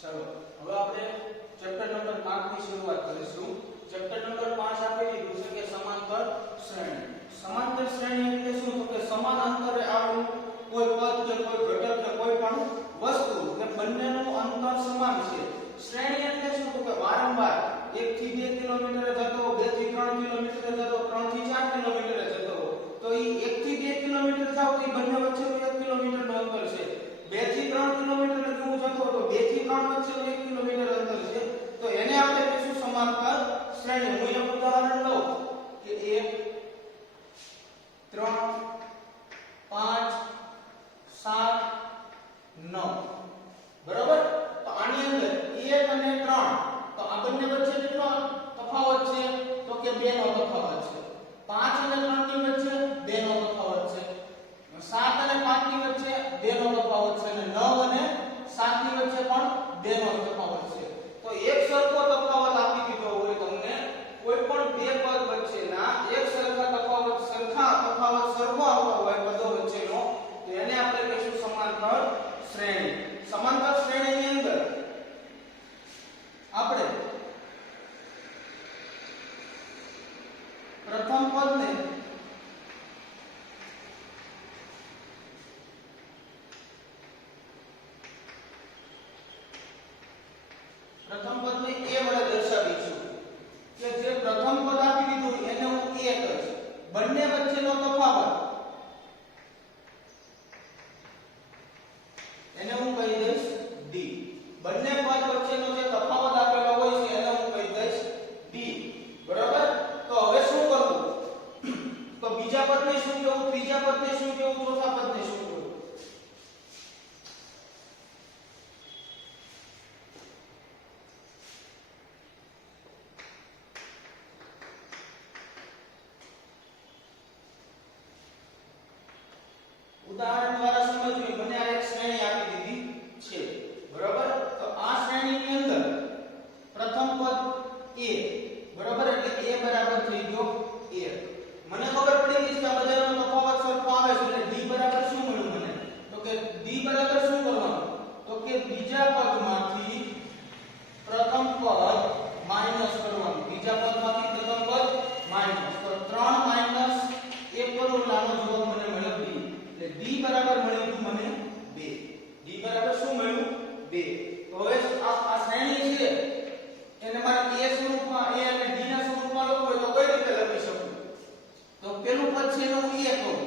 चलो હવે આપણે ચેપ્ટર નંબર 5 ની શરૂઆત કરીશું। ચેપ્ટર નંબર 5 આપી દીધું છે કે સમાંતર શ્રેણી। સમાંતર શ્રેણી એટલે શું? તો કે સમાન અંતરે આવેલું કોઈ પદ કે કોઈ ઘટક કે કોઈ પણ વસ્તુ કે બંનેનું અંતર સમાન છે। શ્રેણી એટલે શું? તો કે વારંવાર 1 થી 2 કિલોમીટર જતો, 2 થી 3 કિલોમીટર જતો, 3 થી 4 કિલોમીટર જતો, તો ઈ 1 થી 2 કિલોમીટર જાવ તો બંને વચ્ચેનું 1 કિલોમીટરનું અંતર છે। 2 થી 3 કિલોમીટર દૂર જતો તો 2 થી 3 વચ્ચેનું 1 કિલોમીટર અંતર છે, તો એને આપણે કહીશું સમાંતર શ્રેણી। હું એક ઉદાહરણ લઉં કે 1 3 5 7 9 બરાબર। તો આની અંદર 1 અને 3 તો આ બંને વચ્ચે કેટલો તફાવત છે? તો કે 2 નો તફાવત છે। 5 અને 3 ની વચ્ચે 2 નો તફાવત છે। 7 અને 5 ની વચ્ચે 2 નો તફાવત છે અને 9 અને 7 ની વચ્ચે પણ 2 નો તફાવત છે। તો એક સરખો તફાવત આપી દીધો હોય તમને, કોઈ પણ બે પદ વચ્ચેના એક સરખો તફાવત સરખો આવતો હોય પદો વચ્ચેનો, તો એને આપણે કહીશું સમાંતર શ્રેણી। સમાંતર શ્રેણીની અંદર આપણે પ્રથમ પદને a વડે દર્શાવીશું કે જે પ્રથમ પદ આપી દીધું એને હું a કહીશ। બંને વચ્ચેનો તફાવત એને હું કહી દઈશ d। બંને પદ વચ્ચેનો જે તફાવત આપેલો હોય છે એને હું કહી દઈશ d, બરાબર। તો હવે શું કરવું? તો બીજા પદને શું કહેવું, ત્રીજા પદને શું કહેવું, ચોથા પદને શું કહેવું? ઉદાહરણ દ્વારા સમજવું। મને આ એક શ્રેણી આપી દીધી છે, બરાબર। તો આ શ્રેણીની અંદર પ્રથમ પદ a, બરાબર, એટલે a બરાબર થઈ ગયો 1। મને ખબર પડી ગઈ કે આ બધાનો તફાવત સરખો આવે છે એટલે d બરાબર શું મળ્યું મને? તો કે d બરાબર શું કરવાનું? તો કે બીજા પદમાંથી પ્રથમ પદ માઈનસ કરવાનું। બીજા પદમાંથી પ્રથમ પદ માઈનસ, તો 3 માઈનસ 1 કરું લાનો જવાબ મને મળ્યો 2। એટલે d બરાબર મળ્યું મને 2। d બરાબર શું મળ્યું? 2। તો હવે આ શ્રેણી છે એને મારે a સ્વરૂપમાં, a અને d ના સ્વરૂપમાં લખવું હોય તો કઈ રીતે લખી શકું? તો પેલું પદ છે એનો હું a કહું,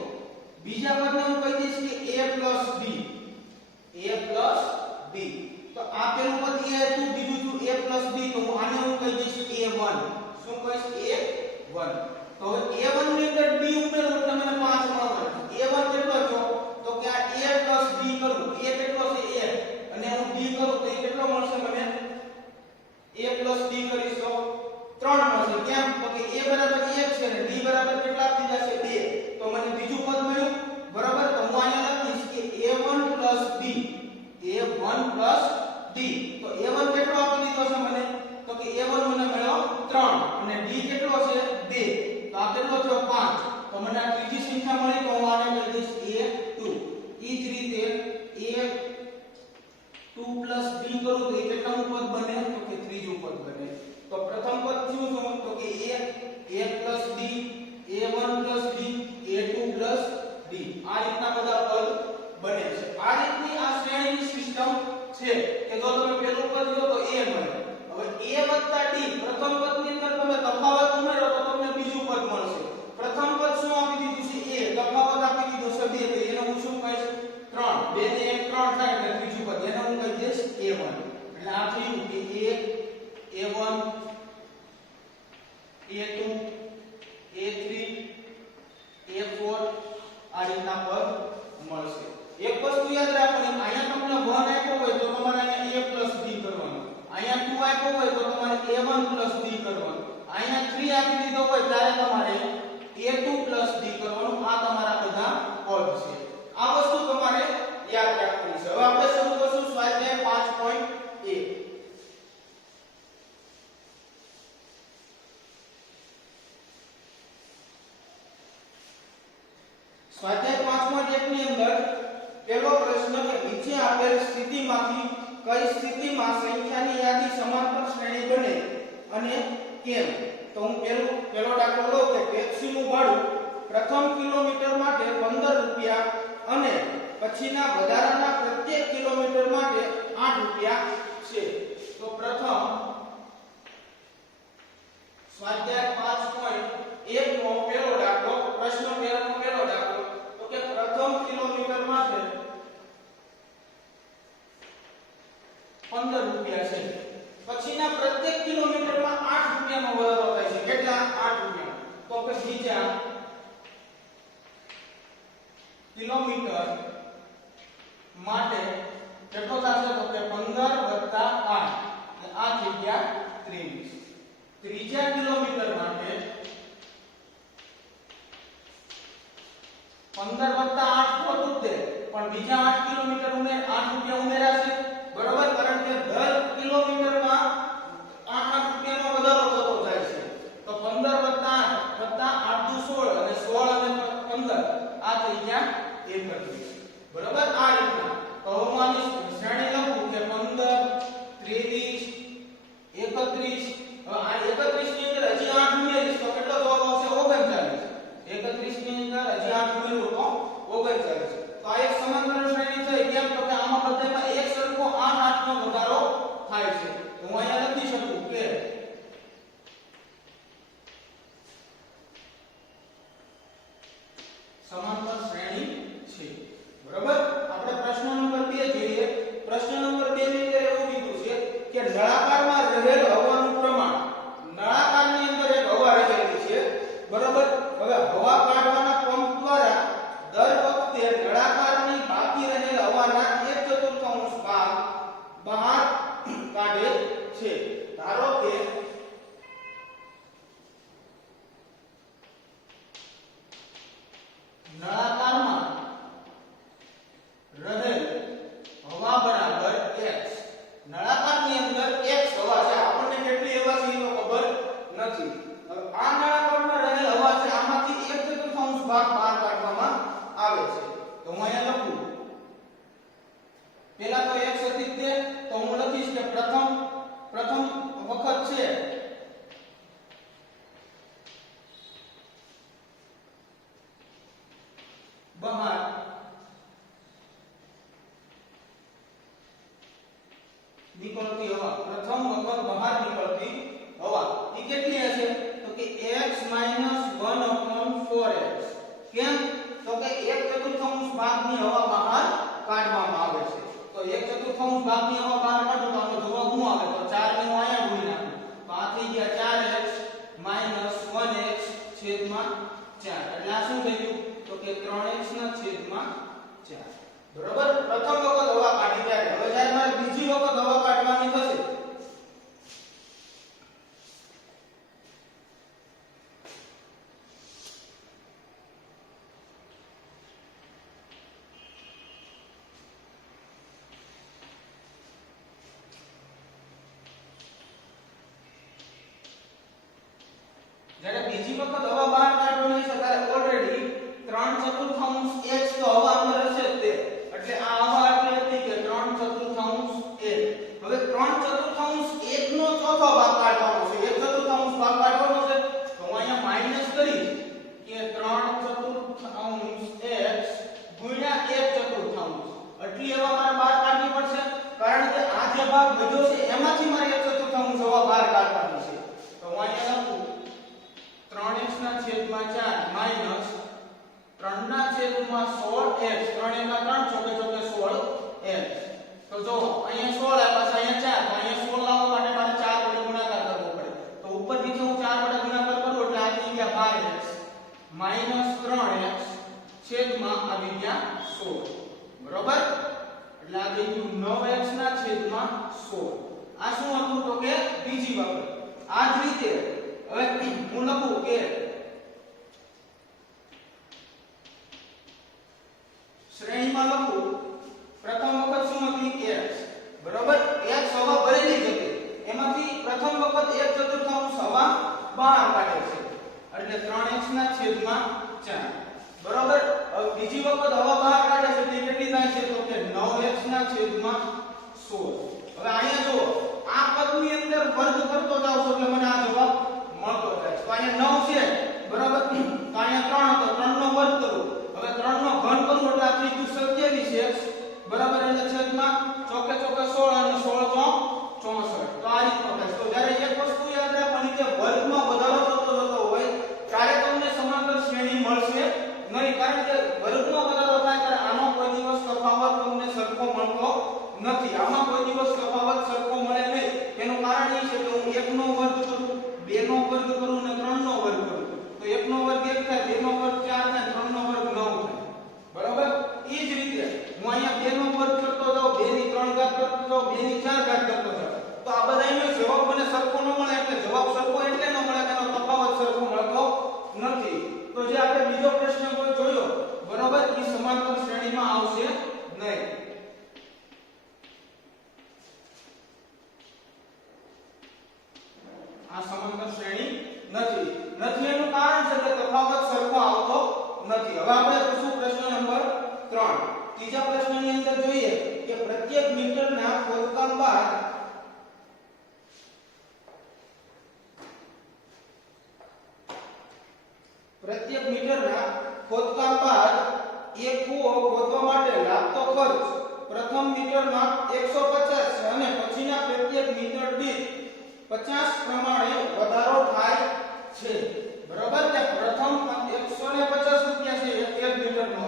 બીજા પદને હું કહી દઈશ કે a b, તો આ પેલું પદ a હતું, બીજું છું a b, તો હું આને હું કહી દઈશ a1। શું કહીશ? a1। તો હવે a1 ની અંદર b ઉમેરો એટલે મને 5 મળશે। a1 કેટલો થયો? તો કે આ a b કરું, a કેટલો છે 1 અને હું b કરું તો એ કેટલો મળશે મને? a b કરીશ તો 3 મળશે। કેમ? તો કે a બરાબર 1 છે અને d બરાબર કેટલા આપી જશે? 2। તો મને બીજું પદ મળ્યું, બરાબર। તો હું અહીંયા લખીશ કે a1 b, તો a1 કેટલો આપી દીધો છે મને? તો કે a1 મને મળ્યો 3 અને d કેટલો છે? 2। તો આ કેટલો થયો? 5। તો મને આ ત્રીજી સંખ્યા મળી, તો હું આને કહી દઈશ a2। ઈ જ રીતે a2 b કરું તો એ કેટલામું પદ બને? તો કે ત્રીજું પદ બને। તો પ્રથમ પદ શું છે? તો કે a b, a1 b, a2 d, આ રીતના બધા પદ બને છે। આ રીતની આ શ્રેણીની સિસ્ટમ છે કે જો તમે પહેલું પદ લો તો a મળે। હવે a d, પ્રથમ પદની અંદર તમે તફાવત ઉમેરો તો તમને બીજું પદ મળશે। પ્રથમ પદ શું આપી દીધું છે? a, તફાવત આપી દીધો છે 2, તો એને હું શું કહીશ? 3, 2 ને 1 3 થાય એટલે ત્રીજું પદ એને હું કહી દઈશ a1। એટલે આ થયું કે a1 a2 a3 a4 આ રીતના પદ મળશે। એક વસ્તુ યાદ રાખવાની, અહીંયા તમને 1 આપ્યો હોય તો તમારે અહીંયા a b કરવાનું, અહીંયા 2 આપ્યો હોય તો તમારે a1 b કરવાનું, અહીંયા 3 આપી દીધો હોય ત્યારે તમારે a2 d કરવાનું। આ તમારા બધા પદ છે। આ વસ્તુ તમારે યાદ રાખવાની છે। હવે આપણે શરૂ કરશું સ્વાધ્યાય 5.1। સ્વાધ્યાય 5.1 ની અંદર પહેલો પ્રશ્ન કે નીચે આપેલ સ્થિતિમાંથી કઈ સ્થિતિમાં સંખ્યાની યાદી સમાંતર શ્રેણી બને અને કેમ? તો હું પેલો દાખલો લઉં કે ટેક્સીનું ભાડું પ્રથમ કિલોમીટર માટે 15 રૂપિયા અને પછીના વધારાના પ્રત્યેક કિલોમીટર માટે 8 રૂપિયા છે. તો પ્રથમ સ્વાધ્યાય 5.1 નો પેલો દાખલો, પ્રશ્ન 13 નો પેલો દાખલો, તો કે પ્રથમ કિલોમીટર માટે 15 રૂપિયા છે, પછીના પ્રત્યેક કિલોમીટરમાં 8 રૂપિયાનો વધારો થાય છે. કેટલા? 8 રૂપિયા. તો કે બીજા કિલોમીટર માટે કેટલો થશે? તો કે 15 + 8 આ થઈ ગયા 23. ત્રીજા કિલોમીટર માટે 15 + 8 ખોટું છે, પણ બીજા 8 કિલોમીટર 8 રૂપિયા ઉમેરાશે, બરોબર? કારણ કે દર કિલોમીટરમાં 8 રૂપિયાનો વધારો થતો જાય છે. તો 15 + 8 + 8 = 16 અને 16 અને 15 આ થઈ ગયા 31. બરોબર? આ રીતના તો હું આની શ્રેણી લખું કે 15 23 31. હવે આ 31 ની અંદર હજી 8 ઉમેરીશ તો કેટલો જવાબ આવશે? 39. 31 ની અંદર હજી 8 ઉમેરું તો 39. તો આ એક સમાંતર શ્રેણી છે. કેમ? તો કે આમાં બધામાં એક સરખો 8 8 નો વધારો થાય છે. તો હું અહીંયા લખી શકું કે સમાંતર શ્રેણી છે. બરોબર? આપણે પ્રશ્ન નંબર 2 જોઈએ. પ્રશ્ન નંબર 2 ની અંદર એવું કીધું છે કે નળાકારમાં રહેલ હવાનું પ્રમાણ, નળાકારની અંદર એક હવા રહેલી છે, બરોબર? હવે હવા કાઢવાના પંપ દ્વારા દર વખતે નળાકારની બાકી રહેલ હવાના 1/4 ભાગ બહાર કાઢે છે. ધારો કે નળાકારમાં રહેલ હવા બરાબર x. નળાકારની અંદર x હવા છે, આપણને કેટલી હવા છે એનો ખબર નથી. હવે આ નળાકારમાં રહેલ હવા છે, આમાંથી 1/4 ભાગ બહાર કાઢવામાં આવે છે. તો હું અહીંયા લખું, પહેલા તો x હતી તે, તો હું લખીશ કે પ્રથમ વખત છે બહાર નીકળતી હવા, પ્રથમ વખત બહાર નીકળતી હવા એ કેટલી હશે? તો કે x - 1/4x. કેમ? તો કે 1/4 ભાગની હવા બહાર કાઢવામાં આવે છે. તો 1/4 ભાગની હવા બહાર કાઢો તો આપણો જવાબ શું આવે? તો 4 ને હું અહીંયા ગુણી નાખું તો આ થઈ ગયા 4x - 1x/4. એટલે આ શું થઈ ગયું? તો કે 3x/4. બરોબર? પ્રથમ વખત હવા કાઢી ત્યારે. હવે જ્યારે મારે બીજી વખત હવા કાઢવાની થશે, જ્યારે બીજી વખત હવા બહાર કાઢવાની છે ત્યારે ઓલરેડી 3/4 h તો હવા અંદર હશે જ તે. એટલે આ હવા એટલે હતી કે 3/4 h. હવે 3/4 h નો ચોથો ભાગ કાઢવાનો છે. 1/4 ભાગ કાઢવાનો છે તો હું અહીંયા માઈનસ કરીશ કે 3/4 h ગુણ્યા 1/4. એટલી હવા મારે બહાર કાઢવી પડશે, કારણ કે આ જે ભાગ વધ્યો છે એમાંથી મારે 1/4 હવા બહાર કાઢવાની છે. તો હું અહીંયા લખું 3x/4 માઈનસ 3/16x. 3 × 3 ચોકે 16x. તો જો અહીંયા 16 આપ્યા છે, અહીંયા 4, તો અહીંયા 16 લાવવા માટે મારે 4 વડે ગુણાકાર કરવો પડે. તો ઉપર નીચે હું 4 વડે ગુણાકાર કરું એટલે આ થઈ ગયા 12x - 3x આવી ગયા 16. બરોબર? એટલે આ થઈ ગયું 9x/16. આ શું હતું? તો કે બીજી વખત. આ જ રીતે હવે હું લખું કે શ્રેણીમાં લખું પ્રથમ વખત શું હતી? x. બરોબર? x હવા ભરેલી જ હતી, એમાંથી પ્રથમ વખત 1/4 હવા બહાર કાઢે છે એટલે 3x/4. બરોબર? હવે બીજી વખત હવા બહાર કાઢે છે તે કેટલી થાય છે? તો કે 9x/16. 16. હવે અહીંયા જુઓ આ પદની અંદર વર્ગ કરતો જાવ છો એટલે મને આ જવાબ મળતો જાય છે. તો અહીંયા 9 છે બરાબર, તો અહીંયા 3 હતો, 3 નો વર્ગ કરું. હવે 3 નો ઘન કરું એટલે આ થઈ ગયું 27x બરાબર, એટલે છેદમાં ચોકે ચોકે 16 અને 16 નો 64. તો આ રીતનો થાય. તો જ્યારે એક વસ્તુ યાદ રાખવાની કે વર્ગમાં વધારો થતો જતો હોય ત્યારે તમને સમાંતર શ્રેણી મળશે નહીં, કારણ કે વર્ગમાં વધારો થાય ત્યારે આનો કોઈ દિવસ તફાવત તમને સરખો મળતો નથી. આમાં કોઈ દિવસ તફાવત સરખો મળે નહીં. એનું કારણ એ છે કે હું 1 નો વર્ગ કરું, 2 નો વર્ગ કરું અને 3 નો વર્ગ કરું. તો 1 નો વર્ગ 1 થાય, 2 નો વર્ગ 4 થાય, 3 નો વર્ગ 9 થાય. બરાબર? એ જ રીતે હું અહીંયા 2 નો વર્ગ કરતો જાઉં, 2 ની 3 ઘાત કરતો જાઉં, 2 ની 4 ઘાત કરતો જાઉં, તો આ બધાયનો જવાબ મને સરખો ન મળે. એટલે જવાબ સરખો એટલે ન મળે કે એનો તફાવત સરખો મળતો નથી. તો જે આપણે બીજો પ્રશ્ન કોઈ જોયો બરાબર, એ સમાંતર શ્રેણીમાં આવશે નહીં. આ સમાંતર શ્રેણી નથી. એનું કારણ છે કે તફાવત સરખો આવતો નથી. હવે આપણે જોશું પ્રશ્ન નંબર 3. ત્રીજા પ્રશ્નની અંદર જોઈએ કે પ્રત્યેક મીટરના ખોદકામ બાદ એક કૂવો ખોદવા માટે લાગતો ખર્ચ પ્રથમ મીટરમાં 150 છે અને પછીના પ્રત્યેક મીટર દીઠ 50 પ્રમાણે વધારો થાય છે. બરાબર? કે પ્રથમ 150 રૂપિયા છે એક મીટરનો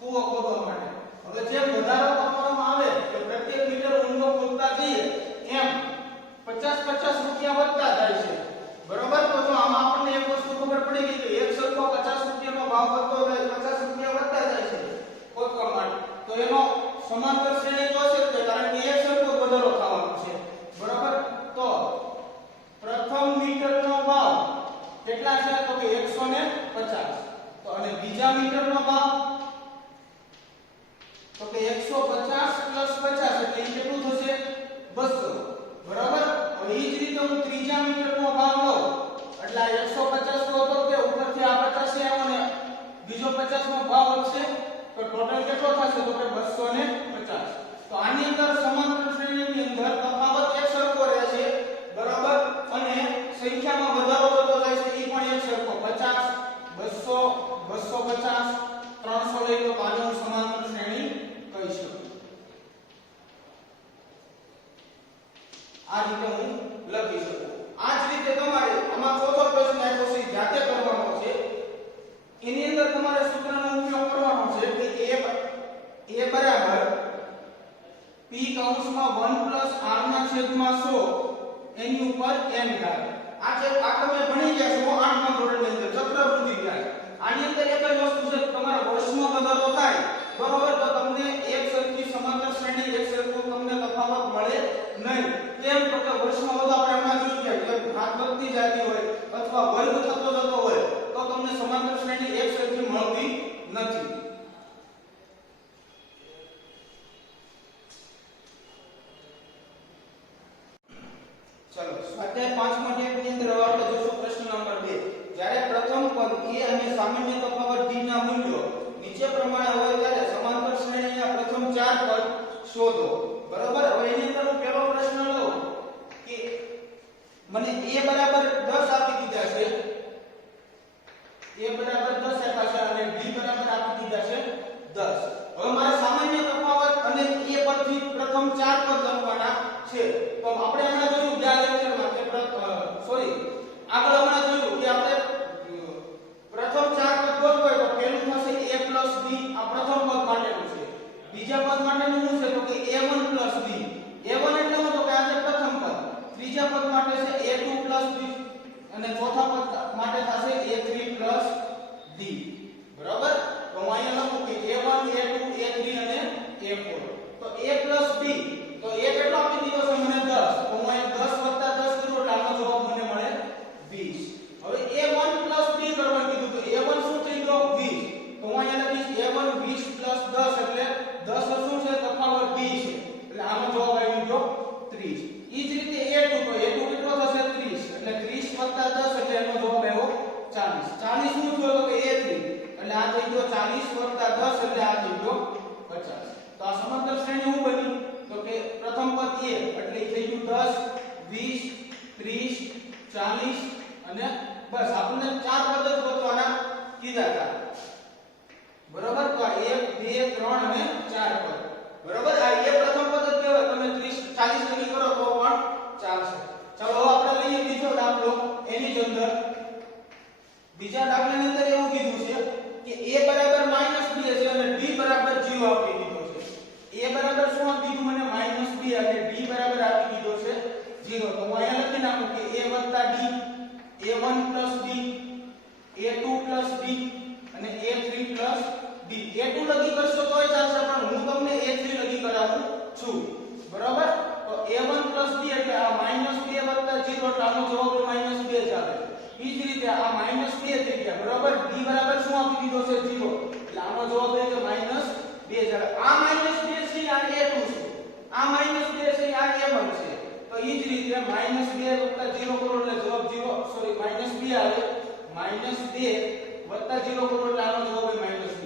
કૂવો ખોદવા માટે. હવે જેમ વધારો કરવામાં આવે કે પ્રત્યેક મીટર ઊંડો ખોદતા જઈએ એમ 50 રૂપિયા વધતા જાય છે. બરાબર? તો જો આમાં આપણને એક વસ્તુ ખબર પડી ગઈ કે એક સરખો 50 રૂપિયાનો ભાવ વધતો જાય, 50 રૂપિયા વધતા જાય છે ખોદવા માટે, તો એનો સમાંતર શ્રેણી તો હશે જ, કારણ કે એક સરખો વધારો થવાનો છે. બરાબર? તો પ્રથમ મીટરનો ભાવ કેટલા છે? તો કે 150. તો અને બીજા મીટરનો ભાવ તો કે 150 + 50 એટલે એ કેટલું થશે? 200. બરાબર? હવે એ જ રીતે હું ત્રીજા મીટરનો ભાવ લઉં એટલે આ 150 તો હતો કે ઉપરથી આ 50 છે અને બીજો 50 નો ભાવ વધશે, તો ટોટલ કેટલો થશે? તો કે 250. તો આની અંદર સમાંતર શ્રેણીની અંદર તફાવત એક સરખો રહે છે. બરાબર? અને સંખ્યામાં વધારો થતો જાય છે, એ પણ એક સરખો 50 200 250 300 લઈ લો તો આને હું સમાંતર શ્રેણી કહી શકું. આ રીતે હું લખી શકું. આ જ રીતે તમારે આમાં ચોથો પ્રશ્ન આપ્યો છે જાતે કરવાનો છે. એની અંદર તમારે સૂત્રનો ઉપયોગ કરવાનો છે કે a બરાબર p કૌંસમાં 1 + r/100 એની ઉપર n ઘાત. આ તમે ભણી ગયા છો 8મા ધોરણની અંદર ચક્રવૃદ્ધિ વ્યાજ. આની અંદર એક જ વસ્તુ છે કે તમારા વર્ષમાં વધારો થાય બરોબર, તો તમને એક સરખી સમાંતર શ્રેણી એક સરખો તમને તફાવત મળે નહીં. કેમ? તો કે વર્ષમાં વધુ આપણે હમણાં જોયું કે ઘાત વધતી જતી હોય અથવા વર્ગ થતો જતો હોય તો તમને સમાંતર શ્રેણી એક સરખી મળતી નથી. ચલો સ્વાધ્યાય 5માં ટેબની અંદર હવે આપણે જોશું પ્રશ્ન નંબર 2. જ્યારે પ્રથમ પદ a અને સામાન્ય તફાવત d ના મૂલ્યો નીચે પ્રમાણે હોય ત્યારે સમાંતર શ્રેણીના પ્રથમ 4 પદ શોધો. બરાબર? હવે એની અંદર હું પહેલો પ્રશ્ન લઉં કે મને a બરાબર 10 આપી દીધા છે, a બરાબર 10 આપ્યા છે અને b બરાબર આપી દીધા છે 10. હવે મારે સામાન્ય તફાવત અને a પરથી પ્રથમ 4 પદ લખવાના છે. તો આપણે હમણાં જોયું ગયા લેક્ચરમાં કે આગળ હમણાં જોયું કે આપણે પ્રથમ 4 પદ ગોતવા હોય તો પહેલું થશે a + b. આ પ્રથમ પદ માટેનું છે. બીજા પદ માટેનું શું છે? તો કે a1 + b. a1 એટલે શું? તો કે આ છે પ્રથમ પદ. ત્રીજા પદ માટે છે a2 + b અને ચોથા પદ માટે થશે a3 + d. બરાબર? તો હું અહીંયા લખું કે a1 a2 a3 અને a4. તો a + b તો a કેટલો આપી દીધો છે મને? 10. તો હું અહીંયા 10 + 10 કરું એટલે આનો જવાબ મને મળે 20. હવે a1 + b કરવાનું કીધું તો a1 શું થઈ ગયો? 20. તો હું અહીંયા લખીશ a1 20 + 10 એટલે 10 શું છે? તફાવત b છે. એટલે આનો જવાબ આવી ગયો 30. ઈ જ રીતે a2 તો a2 કેટલો થશે? 30. એટલે 30 + 10 એટલે એનો જવાબ આવ્યો 40. 40 શું થયો? તો કે a3 એટલે આ થઈ ગયો 40 + 10 એટલે આ થઈ ગયો 50. તો આ સમાંતર શ્રેણી શું બની? તો કે પ્રથમ 40 અને બસ આપણને ચાર પદ જ ગોતવાના કીધા હતા બરોબર તો આ 1 2 3 અને 4 પદ બરોબર આ એ પ્રથમ પદ જ કહેવાય તમે 30 40 લખી કરો તો પણ ચાલશે ચાલો હવે આપણે લઈએ બીજો દાખલો એની જ અંદર બીજા દાખલાની અંદર એવું કીધું છે કે a બરાબર -2 છે અને b બરાબર 0 આપી દીધો છે a બરાબર શું આપી દીધું મને -2 અને b બરાબર આપી દીધો છે 0 તો હું અહીંયા લખી નાખું કે a d a1 d a2 d અને a3 d a2 લખી કરશો તોય ચાલશે પણ હું તમને a3 લખી કરાવું છું બરાબર તો a1 d એટલે આ -2 0 એટલે આનો જવાબ -2 ચાલે ઈ જ રીતે આ -2 થઈ ગયા બરાબર d બરાબર શું આપી દીધો છે 0 એટલે આનો જવાબ એ કે -2 ચાલે આ -2 છે આ a2 છે આ -2 છે આ a1 છે તો ઈ જ રીતે -2 0 કરો એટલે જવાબ 0 સોરી -2 આવે -2 0 કરો એટલે આનો જવાબ એ -2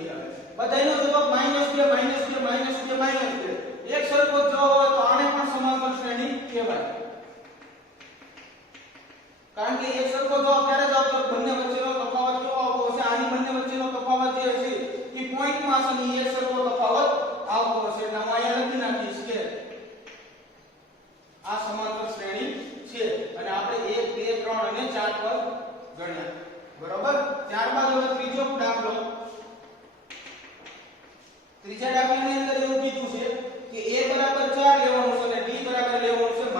આવે બધાયનો જવાબ -2 એક સરખો જવાબ હોય તો આને પણ સમાંતર શ્રેણી કહેવાય કારણ કે એક સરખો જવાબ ત્યારે જ આવતો બંને વચ્ચેનો તફાવત કેવો આવતો હશે આની બંને વચ્ચેનો તફાવત જે હશે એ પોઈન્ટમાં હશે ને એક સરખો તફાવત આવતો હશે એટલે હું અહીંયા લખી નાખીશ કે આ સમાંતર શ્રેણી છે અને આપણે 1 2 3 અને 4 પર ગણ્યા બરોબર ત્યારબાદ હવે ત્રીજો દાખલો ત્રીજા દાખલાની અંદર એવું કીધું છે કે a બરાબર 4 લેવાનું છે અને b બરાબર લેવાનું છે -3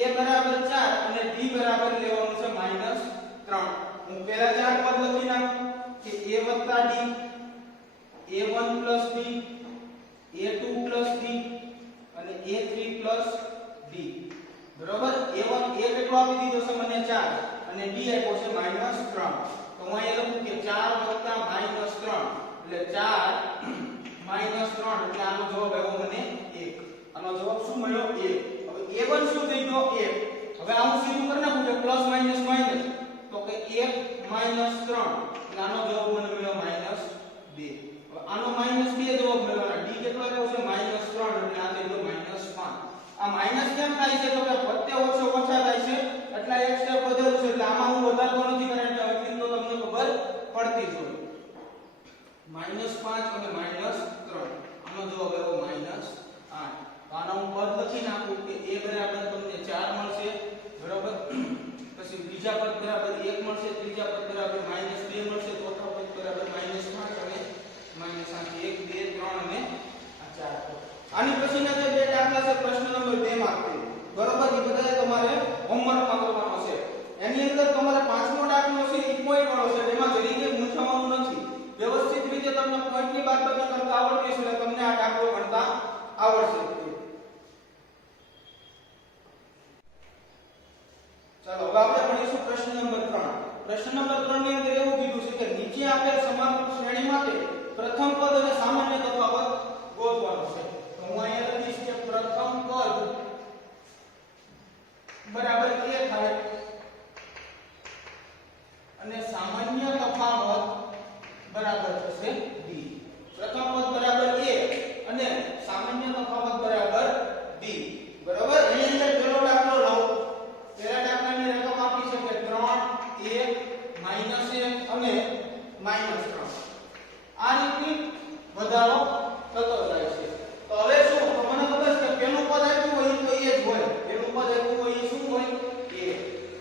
a બરાબર 4 અને b બરાબર લેવાનું છે -3 હું પહેલા ચાર પદ લખી નાખું કે a d a1 d a2 d અને a3 d બરોબર a1 a કેટલો આપી દીધો છે મને 4 અને d આપ્યો છે -3 તો હું અહીંયા લખું કે 4 -3 એટલે 4 -3 એટલે આનો જવાબ આવ્યો મને 1 આનો જવાબ શું મળ્યો 1 હવે a1 શું થઈ ગયો 1 હવે આ હું સીધું કરી નાખું કે પ્લસ માઈનસ માઈનસ તો કે 1 -3 એટલે આનો જવાબ મને મળ્યો -2 હવે આનો -2 જવાબ મળ્યો અને d કેટલો આવ્યો છે -3 એટલે આ થઈ ગયો -5 આ માઈનસ કેમ થાય છે તો કે વત્તે ઓછા થાય છે એટલે એક સ્ટેપ વધારું છે એટલે આમાં હું વધારતો નથી કારણ કે હવે તો તમને ખબર પડતી જ હોય -5 અને -3 આનો જવાબ આવ્યો -8 તો આનો હું પદ લખી નાખું કે a બરાબર તમને 4 મળશે બરાબર પછી બીજા પદ બરાબર 1 મળશે ત્રીજા પદ બરાબર -2 મળશે ચોથા પદ બરાબર -5 અને -8 1 2 3 અને આ 4 આની પછીના જે બે દાખલા છે પ્રશ્ન નંબર 2 માં બરાબર એ બધા તમારે હોમવર્કમાં કરવાનો છે એની અંદર તમારે પાંચમો દાખલો છે એ પોઈન્ટ વાળો છે એમાં જરીકે મૂંઝાવાનું નથી વ્યવસ્થિત રીતે તમને પોઈન્ટની બાદબાકી કરતા આવડતી હશે એટલે તમને આ દાખલો ગણતા આવડશે ચાલો હવે આપણે ભણીશું પ્રશ્ન નંબર 3 પ્રશ્ન નંબર 3 ની અંદર એવું કીધું છે કે નીચે આપેલ સમાંતર શ્રેણી માટે પ્રથમ પદ અને સામાન્ય તફાવત ગોતવાનો છે તો હું અહીંયા લખીશ કે પ્રથમ પદ બરાબર a થાય અને સામાન્ય તફાવત બરાબર થશે b પ્રથમ પદ બરાબર a અને સામાન્ય તફાવત બરાબર b બરાબર એની અંદર પેલો દાખલો લો પહેલા દાખલાની રકમ આપી છે કે 3 a -1 અને -3 આ રીતે વધારો થતો જાય છે તો હવે શું તો મને ખબર છે કે પેલું પદ આપ્યું હોય તો એ જ હોય પેલું પદ આપ્યું હોય એ શું હોય a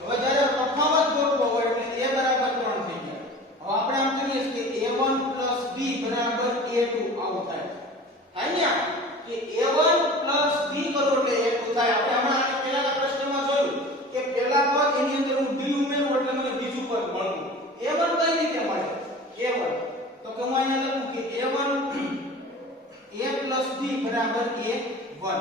હવે જ્યારે તફાવત ગોતવો હોય એટલે a બરાબર 3 થઈ ગયા હવે આપણે આમ કરીએ કે a1 b બરાબર a2 આવું થાય કે a1 b કરો એટલે a2 થાય આપણે હમણાં આને પહેલાના પ્રશ્નમાં જોયું કે પહેલા પદ એની અંદર હું d ઉમેરું એટલે મને બીજું પદ મળતું a1 કઈ રીતે મળે a1 તો કે હું અહીંયા લખું કે a1 a b બરાબર a1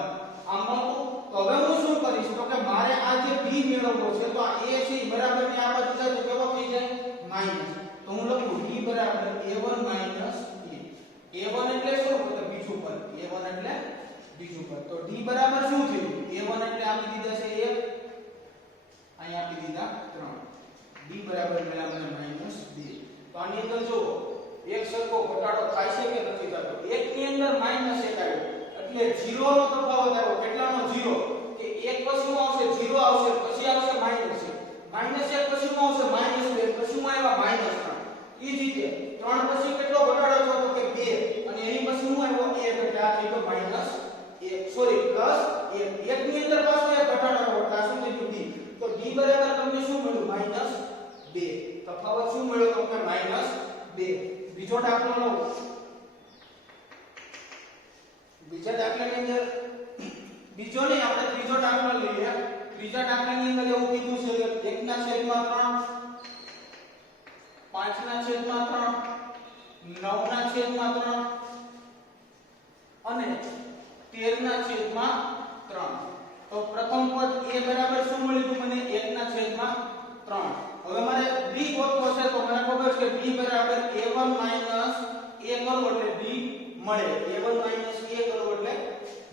આમ મળતું તો હવે હું શું કરીશ તો કે મારે આ જે b મેળવવો છે તો આ a છે બરાબર ની આ બાજુ જાય તો કેવો થઈ જાય માઈનસ તો હું લખું d બરાબર a1 a1 એટલે શું તો બીજું પદ a1 એટલે બીજું પદ તો d બરાબર શું થયું a1 એટલે આપી દીધા છે 1 અહીં આપી દીધા 3 d બરાબર મળ્યા મને -2 તો આની અંદર જો એક સરખો ઘટાડો થાય છે કે નથી થતો એક ની અંદર -1 આવ્યો એટલે 0 નો તફાવત આવ્યો કેટલાનો 0 કે એક પછી આવશે 0 આવશે પછી આવશે પ્લસ 1 1 ની અંદર પાછો એક ઘટાડો કરતા શું થયું d તો d બરાબર તમને શું મળ્યું -2 તફાવત શું મળ્યો તમને -2 બીજો દાખલો લો બીજા દાખલાની અંદર બીજો નહીં આપણે ત્રીજો દાખલો લઈએ ત્રીજા દાખલાની અંદર એવું કીધું છે 1/3 5/3 9/3 અને 13/3 તો પ્રથમ પદ a બરાબર શું મળ્યું મને 1/3 હવે મારે b ગોતવો છે તો મને ખબર છે b બરાબર a1 a કરો એટલે b મળે a1 a કરો એટલે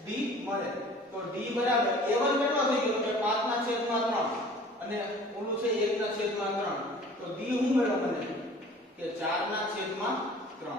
b મળે તો d બરાબર a1 કેટલો થઈ ગયો કે 5/3 અને ઓલું છે 1/3 તો d શું મળ્યો મને કે 4/3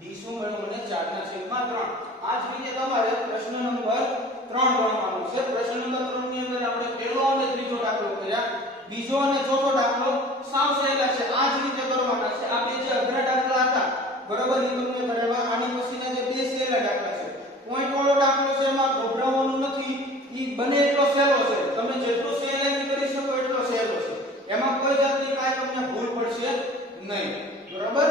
d શું મળ્યો મને 4/3 આ જ રીતે તમારે પ્રશ્ન નંબર 3 ગણવાનું છે પ્રશ્ન નંબર 3 ની અંદર આપણે પહેલો અને ત્રીજો દાખલો કર્યા બીજો અને ચોથો દાખલો સાવ સહેલા છે આ જ રીતે કરવાના છે આ બે જે અઘરા દાખલા હતા બરાબર એ તમને કરાવવા આની પછીના જે બે સહેલા દાખલા છે પોઈન્ટ વાળો દાખલો છે એમાં ગભરાવાનું નથી ઈ બને એટલો સહેલો છે તમે જેટલું સહેલાઈથી કરી શકો એટલો સહેલો છે એમાં કોઈ જાતની કાઈ તમને ભૂલ પડશે નહીં બરાબર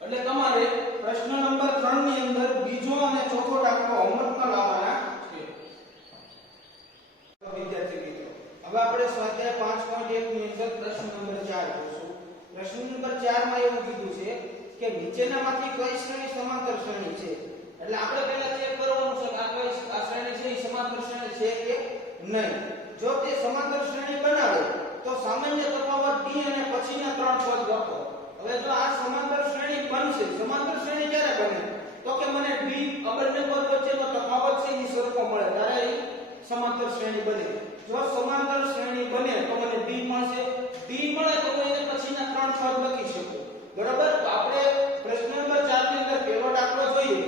એટલે તમારે પ્રશ્ન નંબર 3 ની અંદર બીજો અને ચોથો દાખલો હોમવર્કમાં લાવવાના છે તો વિદ્યાર્થી મિત્રો હવે આપણે સ્વાધ્યાય 5.1 ની અંદર પ્રશ્ન નંબર 4 જોઈશું પ્રશ્ન નંબર 4 માં એવું કીધું છે કે નીચેનામાંથી કઈ શ્રેણી સમાંતર શ્રેણી છે એટલે આપણે પહેલા ચેક કરવાનું છે કે આ શ્રેણી છે એ સમાંતર શ્રેણી છે કે નહીં જો તે સમાંતર શ્રેણી બનાવે તો સામાન્ય તફાવત d અને પછીના 3 પદ લખો હવે જો આ સમાંતર શ્રેણી બનશે સમાંતર શ્રેણી ક્યારે બને તો કે મને d બંને પદ વચ્ચેનો તફાવત છે એ સરખો મળે ત્યારે એ સમાંતર શ્રેણી બને જો સમાંતર શ્રેણી બને તો મને d મળશે d મળે તો હું એને પછીના 3 પદ લખી શકું બરાબર તો આપણે પ્રશ્ન નંબર 4 ની અંદર પહેલો દાખલો જોઈએ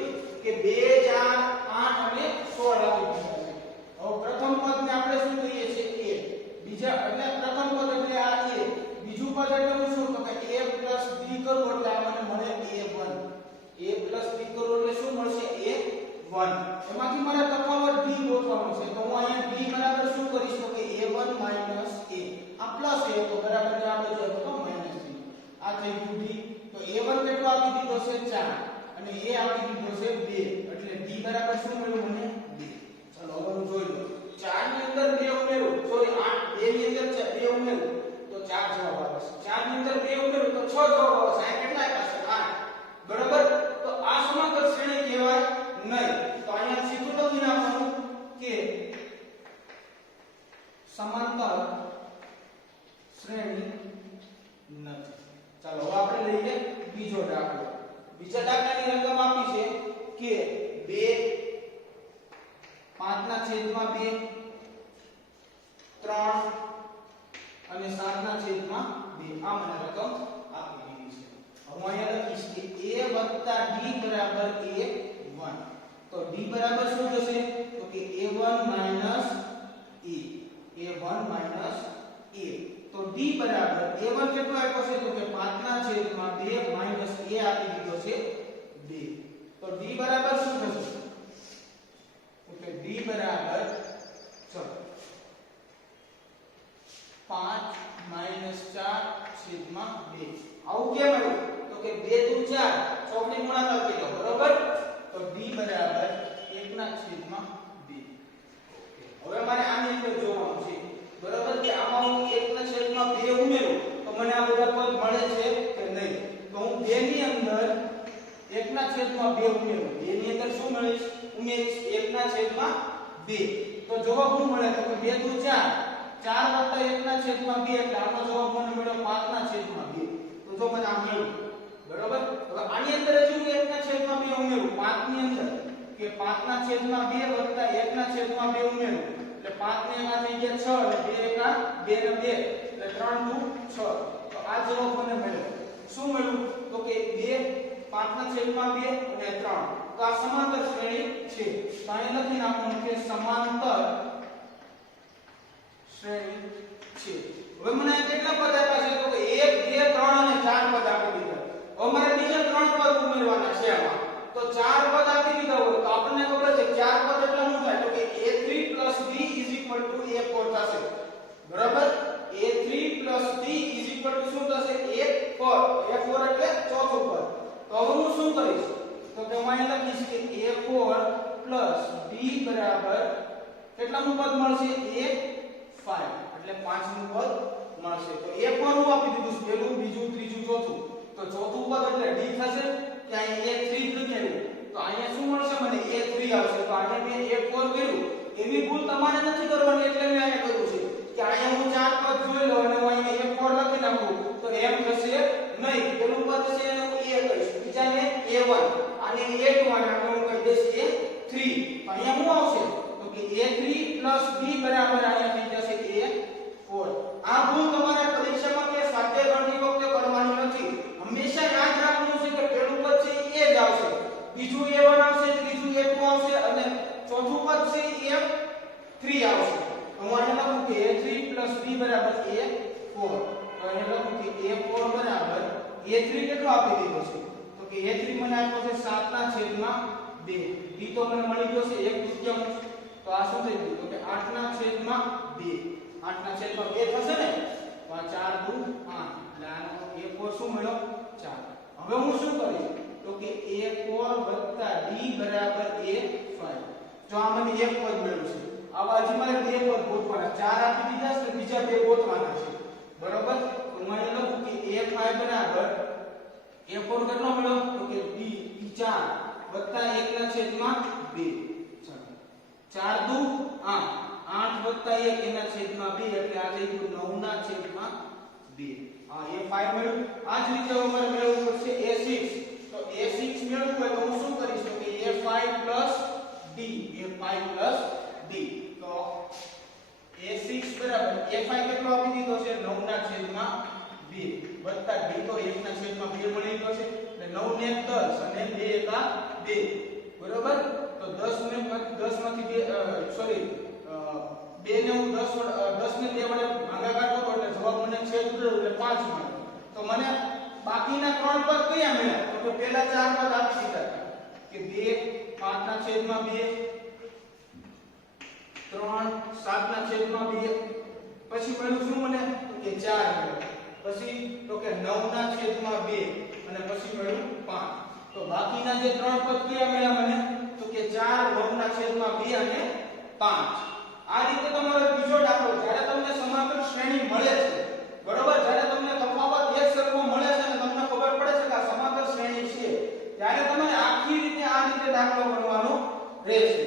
કે 2 4 8 અને 16 આવી ગયા છે હવે પ્રથમ પદને આપણે શું કહીએ છીએ a બીજા એટલે પ્રથમ પદ એટલે આ a બીજું પદ એટલે હું શું તો કે a b કરું એટલે આ મને મળે a1 a b કરું એટલે શું મળશે a1 એમાંથી મારે તફાવત d ગોતવાનો છે તો હું અહીંયા d બરાબર શું કરીશ તો કે a1 a આ પ્લસ a તો બરાબર ને આપણે જોઈએ તો માઈનસ d આ થઈ ગયું d તો a1 કેટલો આપી દીધો છે 4 અને a આપી દીધો છે 2 એટલે d બરાબર શું મળ્યું મને 2 ચાલો હવે હું જોઈ લઉં 4 ની અંદર 2 ઉમેરો સોરી 8 2 ની અંદર 2 ઉમેરો તો 4 જવાબ આવે છે 4 ની અંદર 2 ઉમેરો તો 6 જવાબ આવે છે આ કેટલા આપ્યા છે 8 બરાબર તો આ સમાંતર શ્રેણી કહેવાય નહીં તો અહીંયા સીધું લખી નાખવાનું કે સમાંતર શ્રેણી નથી ચાલો હવે આપણે લઈએ બીજો દાખલો બીજા દાખલાની રકમ આપી છે કે 2 5/2 3 અને 7/2 આ મને રકમ આપી દીધી છે હું અહીંયા લખીશ કે a + d બરાબર a1 તો d બરાબર શું થશે તો કે a1 - a તો d બરાબર a1 કેટલો આપ્યો છે તો કે 5/2 - a આપી દીધો છે 2 તો d બરાબર શું થશે તો કે d બરાબર ચલો 5 - 4/2 આવું કેમ આવ્યું તો કે 2 * 4 ચોકડી ગુણાકાર કર્યો બરોબર તો d બરાબર 1/2 હવે મારે આની અંદર જોવાનું છે બરોબર કે આમાં હું 1/2 ઉમેરું તો મને આ બધા પદ મળે છે કે નહીં તો હું 2 ની અંદર 1/2 ઉમેરું 2 ની અંદર શું ઉમેરીશ 1/2 તો જવાબ શું મળે તો કે 2 * 4 4 + 1/2 એટલે આનો જવાબ મને મળ્યો 5/2 તો જો મને આ મળ્યું બરોબર હવે આની અંદર હજુ 1/2 ઉમેરું 5 ની અંદર કે 5/2 + 1/2 ઉમેરું એટલે 5 ને એમાં થઈ ગયા 6 અને 2 ને 2 એટલે 3 * 6 તો આ જવાબ મને મળ્યો શું મળ્યું તો કે 2 5/2 અને 3 તો આ સમાંતર શ્રેણી છે તો અહીં લખી નાખવાનું કે સમાંતર શ્રેણી છે હવે મને કેટલા પદ આપ્યા છે તો કે 1 2 3 અને 4 પદ આપી દીધા હવે મારે બીજા 3 પદ ઉમેરવાના છે આમાં તો ચાર પદ આપી દીધા હોય તો આપણને ખબર છે ચાર પદ એટલે શું થાય તો કે a3 b a4 થશે બરાબર a3 b શું થશે a4 એટલે ચોથું પદ તો હવે હું શું કરીશ તો કે હું અહીં લખીશ કે a4 b બરાબર કેટલાનું પદ મળશે a5 એટલે પાંચમું પદ મળશે તો a4 નું આપી દીધું પહેલું બીજું ત્રીજું ચોથું તો ચોથું પદ એટલે d થશે કે અહીં a3 નથી આવ્યું તો અહીંયા શું મળશે મને a3 આવશે તો અહીંયા મેં a4 કર્યું એવી ભૂલ તમારે નથી કરવાની એટલે મેં અહીંયા કર્યું છે કે અહીંયા હું ચાર પદ જોઈ લઉં અને હું અહીંયા a4 લખી નાખું તો એમ થશે નહીં પેલું પદ છે એને હું a કહીશ બીજાને a1 આને a2 અને આપણે હું કહી દઈશ a3 અહીંયા શું આવશે તો કે a3 b બરાબર અહીંયા થઈ જશે a4 આ ભૂલ તમારે પરીક્ષામાં કે સ્વાધ્યાય ગણતી વખતે કરવાની નથી હંમેશા યાદ રાખવાનું છે કે પેલું પદ છે એ જ આવશે બીજું a1 આવશે ત્રીજું a2 આવશે અને ચોથું પદ છે a3 આવશે તો હું અહીંયા લખું કે a3 b બરાબર a4 તો અહીંયા લખું કે a4 બરાબર a3 કેટલો આપી દીધો છે તો કે a3 મને આપ્યો છે 7/2 b તો મને મળી ગયો છે 1/3 તો આ શું થઈ ગયું તો કે 8/2 8/2 થશે ને તો આ 4 દુ 8 એટલે આનો a4 શું મળ્યો 4 હવે હું શું કરીશ તો કે a4 d બરાબર a5 જો આ મને એક પદ મળ્યું છે આવા હજી મારે બે પદ ગોતવાના ચાર આપી દીધા છે બીજા બે ગોતવાના છે બરાબર તો હું અહીં લખું કે a5 બરાબર a4 કેટલો મળ્યો તો કે b4 1/2 ચાલો 4 દુ 8 8 + 1 2 એટલે આ થઈ ગયું 9/2 આ a5 મળ્યું આ જ રીતે અમારે મેળવવું પડશે a6 તો a6 મેળવવું હોય તો હું શું કરીશ તો કે a5 + d તો a6 બરાબર a5 કેટલો આપી દીધો છે 9/2 વત્તા d તો 1/2 મળી ગયો છે એટલે 9 ને 10 અને 2 એકા 2 બરાબર તો 10 માંથી 2 સોરી 2 ને હું 10 ને 2 વડે ભાગાકાર કરું એટલે જવાબ મને છેદ ઉડ્યો એટલે 5 મળે તો મને બાકીના ત્રણ પદ કયા મળ્યા તો કે પહેલા ચાર પદ આપી દીધા કે 2 5/2 3 7/2 પછી મળ્યું શું મને કે 4 મળ્યો પછી તો કે 9/2 અને પછી મળ્યું 5 તો બાકીના જે ત્રણ પદ કયા મળ્યા મને તો કે 4 9/2 અને 5 આ રીતે તમારો બીજો દાખલો જ્યારે તમને સમાંતર શ્રેણી મળે છે બરોબર જ્યારે તમને તફાવત એક સરખો મળે છે અને તમને ખબર પડે છે કે આ સમાંતર શ્રેણી છે ત્યારે તમારે આખી રીતે આ રીતે દાખલો કરવાનો રહેશે